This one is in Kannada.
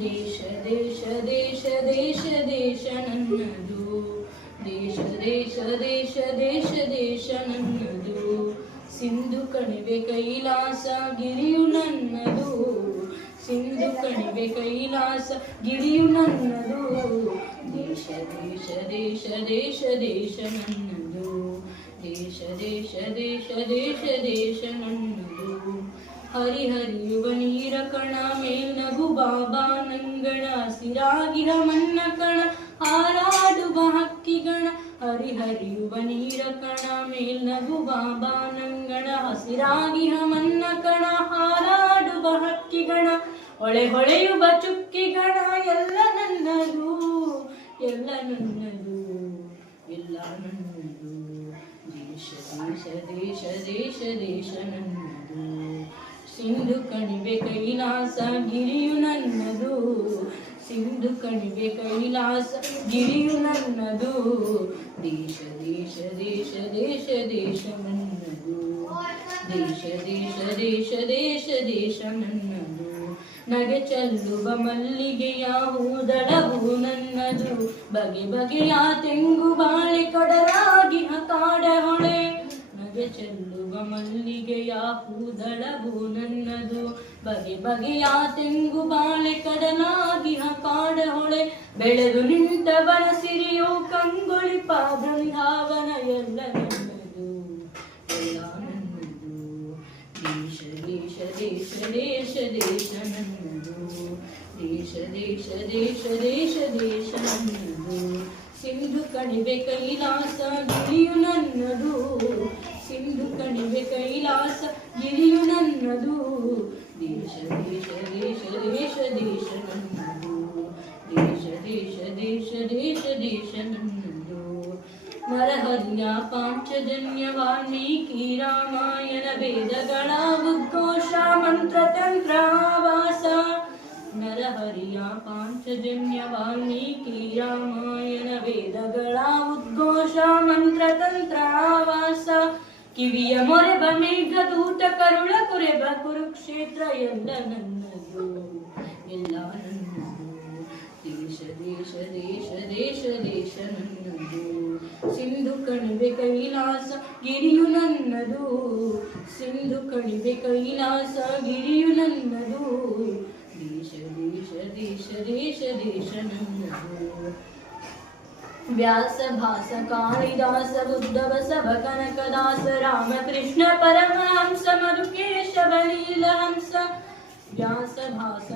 ದೇಶ ದೇಶ ದೇಶ ದೇಶ ದೇಶ ನನ್ನದು, ದೇಶ ದೇಶ ದೇಶ ದೇಶ ದೇಶ ನನ್ನದು, ಸಿಂಧು ಕಣಿವೆ ಕೈಲಾಸ ಗಿರಿಯು ನನ್ನದು, ಸಿಂಧು ಕಣಿವೆ ಕೈಲಾಸ ಗಿರಿಯು ನನ್ನದು, ದೇಶ ದೇಶ ದೇಶ ದೇಶ ದೇಶ ನನ್ನದು, ದೇಶ ದೇಶ ದೇಶ ದೇಶ ದೇಶ ನನ್ನದು. ಹರಿಹರಿಯುವ ನೀರ ಕಣ ಮೇಲ್ನಗು ಬಾಬಾ ನಂಗಣ, ಸಿರಾಗಿರ ಮನ್ನ ಕಣ ಹಾರಾಡುವ ಹಕ್ಕಿಗಣ, ಹರಿಹರಿಯುವ ನೀರ ಕಣ ಮೇಲ್ನಗು ಬಾಬಾ ನಂಗಣ, ಹಸಿರಾಗಿರ ಮನ್ನ ಕಣ ಹಾರಾಡುವ ಹಕ್ಕಿಗಣ, ಹೊಳೆ ಹೊಳೆಯುವ ಚುಕ್ಕಿಗಣ ಎಲ್ಲ ನನ್ನದು, ಎಲ್ಲ ನನ್ನದು, ಎಲ್ಲ ನನ್ನದು, ದೇಶ ದೇಶ ದೇಶ ದೇಶ ದೇಶ ನನ್ನದು, ಸಿಂಧು ಕಣಿವೆ ಕೈಲಾಸ ಗಿರಿಯು ನನ್ನದು, ಸಿಂಧು ಕಣಿವೆ ಕೈಲಾಸ ಗಿರಿಯು ನನ್ನದು, ದೇಶ ದೇಶ ದೇಶ ದೇಶ ದೇಶ ನನ್ನದು, ದೇಶ ದೇಶ ದೇಶ ದೇಶ ದೇಶ ನನ್ನದು, ನಗೆ ಚೆಲ್ಲುವ ಮಲ್ಲಿಗೆಯ ಹೂದಳವು ನನ್ನದು, ಬಗೆ ಬಗೆಯ ತೆಂಗು ಬಾಳೆ ಕೊಡಲಾಗಿ ಕಾಡ ಹೊಳೆ, ನಗೆ ಚೆಲ್ಲುವ ಮಲ್ಲಿಗೆಯ ಹೂದಳವು ನನ್ನದು, ಬಗೆ ಬಗೆಯ ತೆಂಗು ಬಾಳೆ ಕಡಲಾಗಿ ಕಾಡ ಹೊಳೆ, ಬೆಳೆದು ನಿಂತ ಬನಸಿರಿಯು ಕಂಗೊಳಿಪ ಬೃಂದಾವನ ಎಲ್ಲ ನನ್ನದು, ಎಲ್ಲ ನನ್ನದು, ದೇಶ ದೇಶ ದೇಶ ದೇಶ ದೇಶ ನನ್ನದು, ದೇಶ ದೇಶ ದೇಶ ದೇಶ ದೇಶ ನನ್ನದು, ಸಿಂಧು ಕಣಿವೆ ಕೈಲಾಸ ಗಿರಿಯು ನನ್ನದು, ಸಿಂಧು ಕಣಿವೆ ಕೈಲಾಸ ಗಿರಿಯು ನನ್ನದು, ದೇಶ ದೇಶ ದೇಶ ದೇಶ ದೇಶ ನನ್ನದು, ದೇಶ ದೇಶ ದೇಶ ದೇಶ ದೇಶ ನನ್ನದು. ನರಹರಿಯ ಪಾಂಚಜನ್ಯ ವಾಲ್ಮೀಕಿ ರಾಮಾಯಣ ವೇದಗಳ ಉದ್ಘೋಷ ಮಂತ್ರತಂತ್ರ ಆವಾಸ, ನರಹರಿಯ ಪಾಂಚಜನ್ಯ ವಾಲ್ಮೀಕಿ ರಾಮಾಯಣ ವೇದಗಳ ಉದ್ಘೋಷ ಮಂತ್ರತಂತ್ರ ಆವಾಸ, ಕಿವಿಯ ಮೊರೆಬ ಮೇಘದೂತ ಕರುಳ ಕೊರೆಬ ಕುರುಕ್ಷೇತ್ರ ಎಲ್ಲ ನನ್ನದು, ಎಲ್ಲ ನನ್ನದು, ದೇಶ ದೇಶ ದೇಶ ದೇಶ ದೇಶ ನನ್ನದು, ಸಿಂಧು ಕಣಿವೆ ಕೈಲಾಸ ಗಿರಿಯು ನನ್ನದು, ಸಿಂಧು ಕಣಿವೆ ಕೈಲಾಸ ಗಿರಿಯು ನನ್ನದು, ದೇಶ ದೇಶ ದೇಶ ದೇಶ ದೇಶ ನನ್ನದು. ವ್ಯಾಸ ಭಾಸ ಕಾಳಿದಾಸ ಬುದ್ಧ ಬಸವ ಕನಕದಾಸ ರಾಮಕೃಷ್ಣ ಪರಮಹಂಸ ಮಧುಕೇಶವ ಲೀಲಹಂಸ, ವ್ಯಾಸ ಭಾಸ